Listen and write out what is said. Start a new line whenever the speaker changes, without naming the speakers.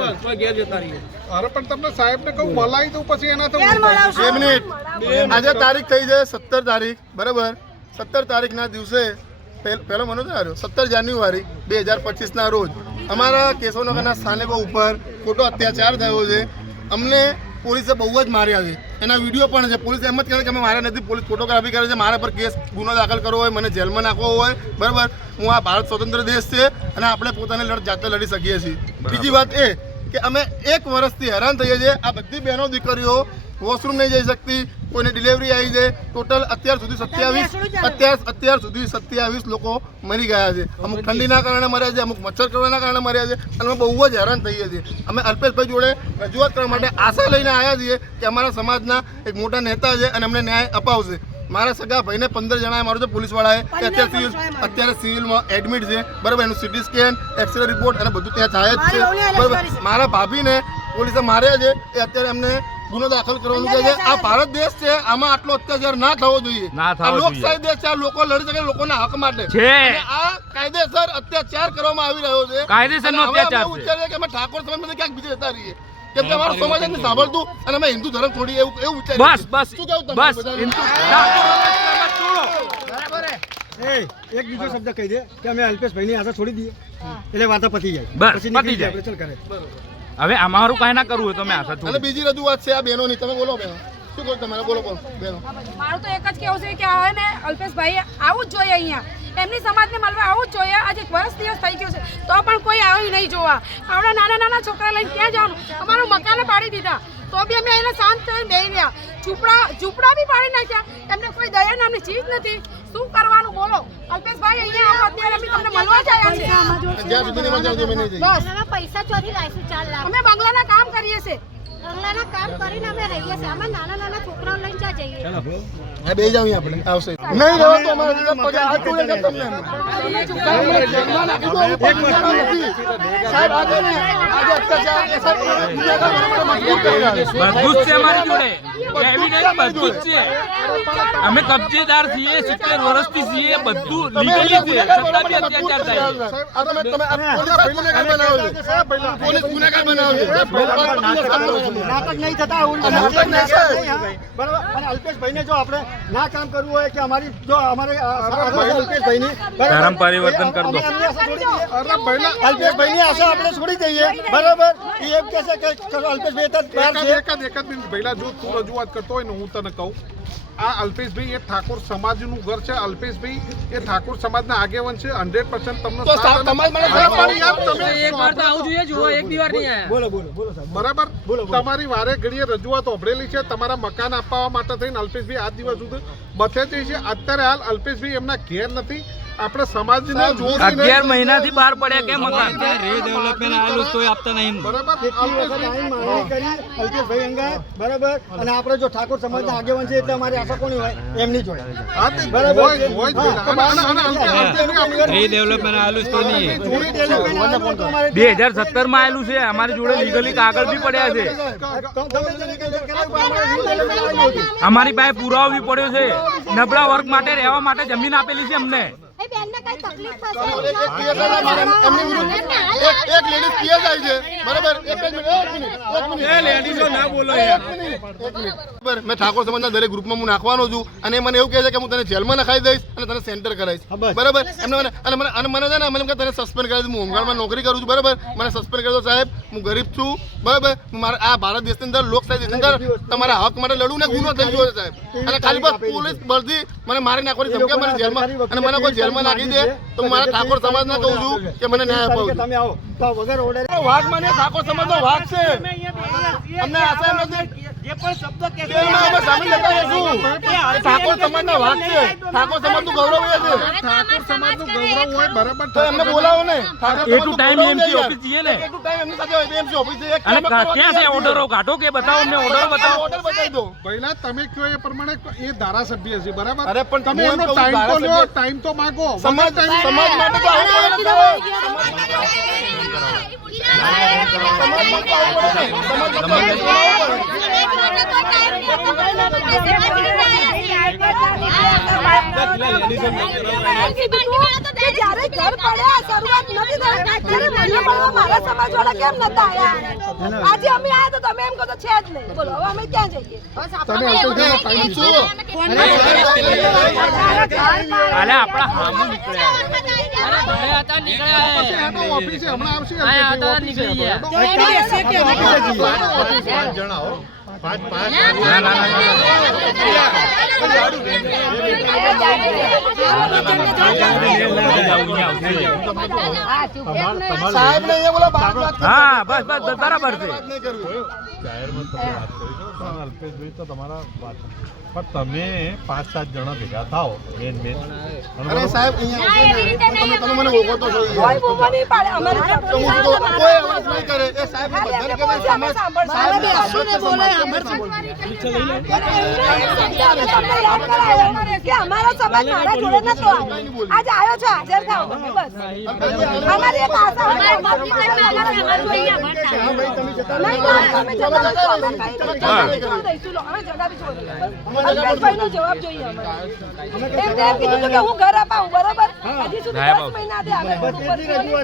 આજે તારીખ થઈ જાય સત્તર તારીખ બરાબર સત્તર તારીખના દિવસે પહેલો મનો આવ્યો સત્તર જાન્યુઆરી બે હજાર પચીસના રોજ અમારા કેશવનગરના સ્થાનકો ઉપર ખોટો અત્યાચાર થયો છે અમને પોલીસે બહુ જ માર્યા છે એના વિડીયો પણ છે પોલીસ એમ જ કહે છે કે અમે મારા નથી પોલીસ ફોટોગ્રાફી કરે છે મારા પર કેસ ગુનો દાખલ કરવો હોય મને જેલમાં નાખવો હોય બરાબર હું આ ભારત સ્વતંત્ર દેશ છે અને આપણે પોતાને લડ જાતે લડી શકીએ છીએ બીજી વાત એ કે અમે એક વર્ષથી હેરાન થઈએ છીએ આ બધી બહેનો દીકરીઓ વોશરૂમ નહીં જઈ શકતી કોઈને ડિલિવરી આવી છે ટોટલ અત્યાર સુધી સત્યાવીસ અત્યાર અત્યાર સુધી સત્યાવીસ લોકો મરી ગયા છે અમુક ઠંડીના કારણે મર્યા છે અમુક મચ્છર કરવાના કારણે મર્યા છે અને અમે બહુ જ હેરાન થઈએ છીએ અમે અલ્પેશભાઈ જોડે રજૂઆત કરવા માટે આશા લઈને આવ્યા છીએ કે અમારા સમાજના એક મોટા નેતા છે અને અમને ન્યાય અપાવશે મારા સગા ભાઈને પંદર જણાએ મારું છે પોલીસવાળાએ અત્યારે સિવિલ અત્યારે સિવિલમાં એડમિટ છે બરાબર એનું સીટી સ્કેન એક્સરે રિપોર્ટ અને બધું ત્યાં થાય જ છે બરાબર મારા ભાભીને પોલીસે માર્યા છે એ અત્યારે એમને ગુનો દાખલ કરવાનું છે આ ભારત દેશ છે આમાં આટલો અત્યાચાર ના થવો જોઈએ ના થવો લોકશાહી દેશ છે આ લોકો લડી શકે લોકોના હક માટે છે આ કાયદેસર અત્યાચાર કરવામાં આવી રહ્યો છે કાયદેસરનો અત્યાચાર છે ઉચ્ચાર કે અમે ઠાકોર સમાજમાં ક્યાંક બીજે જતા રહીએ કેમ કે અમારો સમાજ એને સાંભળતું અને અમે હિન્દુ ધર્મ છોડી એવું એવું વિચાર બસ બસ શું કહું તમે બસ હિન્દુ બરાબર એ એક બીજો શબ્દ કહી દે કે અમે અલ્પેશભાઈની આશા છોડી દઈએ એટલે વાતા પતી જાય બસ પતી જાય ચલ કરે બરાબર હવે અમારું કાંઈ ના કરવું તમે આ સાચું
અને બીજી રજૂઆત છે આ બહેનોની તમે બોલો બહેનો શું કહો તમારે બોલો બોલો બહેનો મારું તો એક જ કેવું છે કે આવે ને અલ્પેશભાઈ આવું જ જોઈએ અહીંયા એમની સમાજને મળવા આવું જ જોઈએ આજે એક વર્ષ દિવસ થઈ ગયો છે તો પણ કોઈ આવી નહીં જોવા આપણા નાના નાના છોકરા લઈને ક્યાં જવાનું અમારું મકાન પાડી દીધા તો બી અમે એને શાંત થઈ બેહી રહ્યા ઝૂપડા ઝૂપડા બી પાડી નાખ્યા એમને કોઈ દયા નામની ચીજ નથી શું કરવાનું બોલો અલ્પેશભાઈ અહીંયા અત્યારે અમે તમને મળવા જાય બસ પૈસા ચોથી લાવીશું ચાલ અમે બંગલાના કામ કરીએ છીએ બંગલાના કામ કરીને અમે રહીએ છીએ આમાં નાના નાના છોકરાઓ લઈને જ્યાં
જઈએ બે જાવ આપણે આવશે નહીં રહો તો અમારે પગાર આટલું ને તમને સાહેબ આગળ આજે અત્યાચાર કે સાહેબ બીજા ગામ મજબૂર કરી છે અમારી જોડે એવિડન્સ બધું જ છે અમે કબજેદાર છીએ સિત્તેર વર્ષથી છીએ બધું લીગલી છે સત્તાથી અત્યાચાર થાય તમે પોલીસ ગુનેગાર બનાવો છો નાટક નહીં થતા બરાબર અને અલ્પેશભાઈને જો આપણે ના કામ કરવું હોય કે અમારી જો અમારે અલ્પેશભાઈની ધર્મ પરિવર્તન કરી દો અલ્પેશભાઈની આશા આપણે છોડી દઈએ બરાબર એ એમ કહેશે કે અલ્પેશભાઈ બહાર છે એકાદ એકાદ મિનિટ પહેલા જો તું રજૂઆત કરતો હોય ને હું તને કહું આ અલ્પેશભાઈ એ ઠાકોર સમાજનું ઘર છે અલ્પેશભાઈ એ ઠાકોર સમાજના આગેવાન છે 100% તમને બરાબર તમારી વારે ઘડીએ રજૂઆત ઓભળેલી છે તમારા મકાન આપવા માટે થઈને અલ્પેશભાઈ આ દિવસ સુધી બથેતી છે અત્યારે હાલ અલ્પેશભાઈ એમના ઘેર નથી આપણે આપણા સમાજને અગિયાર મહિનાથી બહાર પડ્યા કે મકાન રીડેવલપમેન્ટ આલું તોય આપતા નહીં બરાબર બરાબર અને આપણે જો ઠાકોર સમાજના આગેવાન છે એટલે અમારી આશા કોની હોય એમની બે હજાર સત્તર માં છે અમારી જોડે લીગલી કાગળ બી પડ્યા છે અમારી પાસે પુરાવો બી પડ્યો છે નબળા વર્ગ માટે રહેવા માટે જમીન આપેલી છે અમને એ બેનને કઈ તકલીફ થશે એમની વિરુદ્ધ એક એક લેડીઝ પીએસ આવી છે બરાબર એક જ મિનિટ એક મિનિટ એક મિનિટ એ લેડીઝો ના બોલો એક બરાબર મેં ઠાકોર સમાજના દરેક ગ્રુપમાં હું નાખવાનો છું અને મને એવું કહે છે કે હું તને જેલમાં નખાઈ દઈશ અને તને સેન્ટર કરાવીશ બરાબર એમને મને અને મને અને મને છે ને મને તને સસ્પેન્ડ કરાવી હું હોમગાર્ડમાં નોકરી કરું છું બરાબર મને સસ્પેન્ડ કરી દો સાહેબ હું ગરીબ છું બરાબર મારા આ ભારત દેશની અંદર લોકશાહી દેશની અંદર તમારા હક માટે લડવું ને ગુનો થઈ ગયો છે સાહેબ અને ખાલી બસ પોલીસ બધી મને મારી નાખવાની ધમકી મને જેલમાં અને મને કોઈ જેલમાં નાખી દે તો મારા ઠાકોર સમાજ ના કહું છું કે મને ન્યાય અપાવું તમે આવો વગર ઓર્ડર વાઘ મને સાકો સમજનો વાઘ છે અમને આશા તમે કયો એ પ્રમાણે એ ધારાસભ્ય છે બરાબર અરે પણ તમે એમનો ટાઈમ તો લ્યો ટાઈમ તો માંગો સમાજ સમાજ માટે તો આવું સમાજ માટે ઘર પડ્યા શરૂઆત મારા સમાજ કેમ નતા આવ્યા આજે અમે આવ્યા તો તમે એમ કહો તો છે જ અમે આપણા હામું નીકળ્યા બરાબર છે તમારા પણ તમે પાંચ સાત જણા ભેગા થાઓ મેન મેન અરે સાહેબ અહીંયા તમે તમે મને ઓળખો છો કોઈ બોલવા નહીં પાડે અમારે કોઈ અવાજ નહીં કરે એ સાહેબ બધાને કે સમાજ સાહેબ શું ને બોલે સાંભળ કે અમારો સમાજ મારા જોડે નતો આજ આવ્યો છે હાજર થાવ બસ અમારી એક આશા હોય અમારી જવાબ જોઈએ અમારે એમને કીધું કે હું ઘર અપાવું બરાબર હજી સુધી મહિના